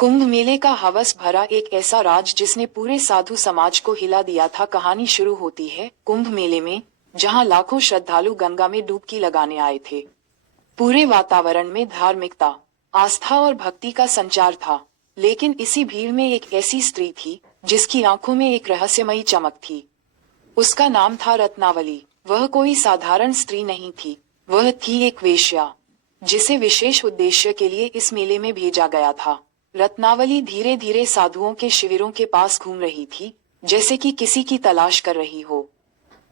कुंभ मेले का हवस भरा एक ऐसा राज जिसने पूरे साधु समाज को हिला दिया था। कहानी शुरू होती है कुंभ मेले में, जहां लाखों श्रद्धालु गंगा में डुबकी लगाने आए थे। पूरे वातावरण में धार्मिकता, आस्था और भक्ति का संचार था। लेकिन इसी भीड़ में एक ऐसी स्त्री थी जिसकी आंखों में एक रहस्यमयी चमक थी। उसका नाम था रत्नावली। वह कोई साधारण स्त्री नहीं थी, वह थी एक वेश्या, जिसे विशेष उद्देश्य के लिए इस मेले में भेजा गया था। रत्नावली धीरे धीरे साधुओं के शिविरों के पास घूम रही थी, जैसे कि किसी की तलाश कर रही हो।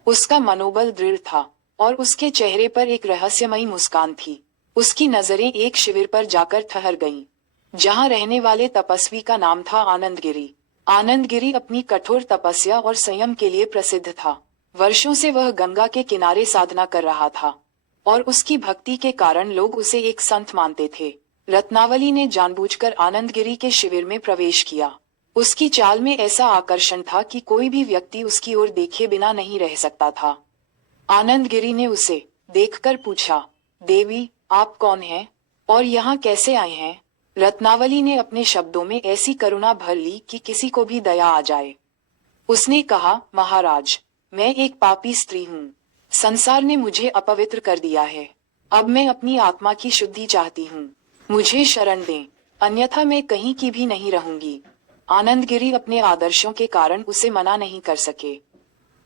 उसका मनोबल दृढ़ था और उसके चेहरे पर एक रहस्यमयी मुस्कान थी। उसकी नजरें एक शिविर पर जाकर ठहर गईं, जहां रहने वाले तपस्वी का नाम था आनंदगिरी। आनंदगिरी अपनी कठोर तपस्या और संयम के लिए प्रसिद्ध था। वर्षों से वह गंगा के किनारे साधना कर रहा था और उसकी भक्ति के कारण लोग उसे एक संत मानते थे। रत्नावली ने जानबूझकर आनंदगिरी के शिविर में प्रवेश किया। उसकी चाल में ऐसा आकर्षण था कि कोई भी व्यक्ति उसकी ओर देखे बिना नहीं रह सकता था। आनंदगिरी ने उसे देखकर पूछा, देवी, आप कौन हैं और यहाँ कैसे आए हैं? रत्नावली ने अपने शब्दों में ऐसी करुणा भर ली कि किसी को भी दया आ जाए। उसने कहा, महाराज, मैं एक पापी स्त्री हूँ। संसार ने मुझे अपवित्र कर दिया है। अब मैं अपनी आत्मा की शुद्धि चाहती हूँ। मुझे शरण दें, अन्यथा मैं कहीं की भी नहीं रहूंगी। आनंदगिरी अपने आदर्शों के कारण उसे मना नहीं कर सके।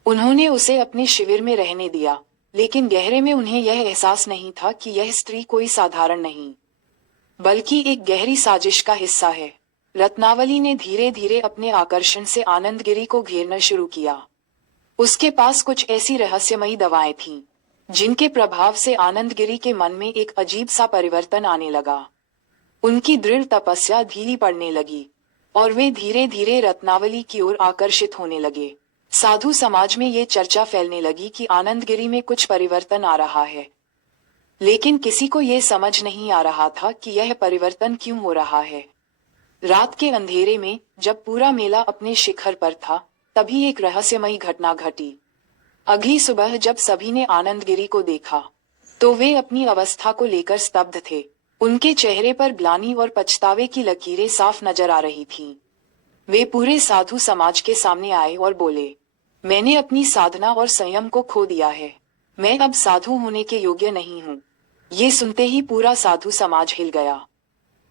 उन्होंने उसे अपने शिविर में रहने दिया, लेकिन गहरे में उन्हें यह एहसास नहीं था कि यह स्त्री कोई साधारण नहीं, बल्कि एक गहरी साजिश का हिस्सा है। रत्नावली ने धीरे धीरे अपने आकर्षण से आनंदगिरी को घेरना शुरू किया। उसके पास कुछ ऐसी रहस्यमयी दवाएं थीं, जिनके प्रभाव से आनंदगिरी के मन में एक अजीब सा परिवर्तन आने लगा। उनकी दृढ़ तपस्या धीमी पड़ने लगी और वे धीरे धीरे रत्नावली की ओर आकर्षित होने लगे। साधु समाज में ये चर्चा फैलने लगी कि आनंदगिरी में कुछ परिवर्तन आ रहा है, लेकिन किसी को ये समझ नहीं आ रहा था कि यह परिवर्तन क्यों हो रहा है। रात के अंधेरे में जब पूरा मेला अपने शिखर पर था, तभी एक रहस्यमयी घटना घटी। अगली सुबह जब सभी ने आनंदगिरी को देखा, तो वे अपनी अवस्था को लेकर स्तब्ध थे। उनके चेहरे पर ग्लानि और पछतावे की लकीरें साफ नजर आ रही थीं। वे पूरे साधु समाज के सामने आए और बोले, मैंने अपनी साधना और संयम को खो दिया है। मैं अब साधु होने के योग्य नहीं हूँ। ये सुनते ही पूरा साधु समाज हिल गया।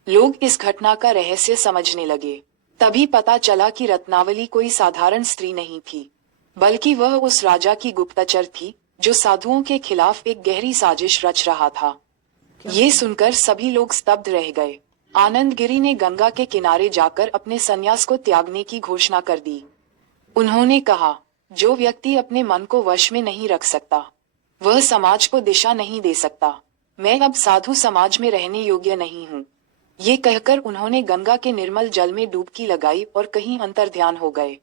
लोग इस घटना का रहस्य समझने लगे। तभी पता चला कि रत्नावली कोई साधारण स्त्री नहीं थी, बल्कि वह उस राजा की गुप्तचर थी जो साधुओं के खिलाफ एक गहरी साजिश रच रहा था। ये सुनकर सभी लोग स्तब्ध रह गए। आनंदगिरी ने गंगा के किनारे जाकर अपने संन्यास को त्यागने की घोषणा कर दी। उन्होंने कहा, जो व्यक्ति अपने मन को वश में नहीं रख सकता, वह समाज को दिशा नहीं दे सकता। मैं अब साधु समाज में रहने योग्य नहीं हूँ। ये कहकर उन्होंने गंगा के निर्मल जल में डुबकी लगाई और कहीं अंतर्ध्यान हो गए।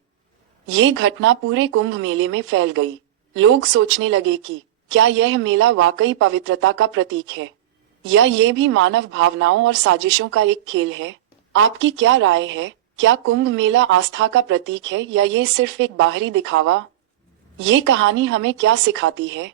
ये घटना पूरे कुंभ मेले में फैल गई। लोग सोचने लगे कि क्या यह मेला वाकई पवित्रता का प्रतीक है, या ये भी मानव भावनाओं और साजिशों का एक खेल है? आपकी क्या राय है? क्या कुंभ मेला आस्था का प्रतीक है या ये सिर्फ एक बाहरी दिखावा? ये कहानी हमें क्या सिखाती है?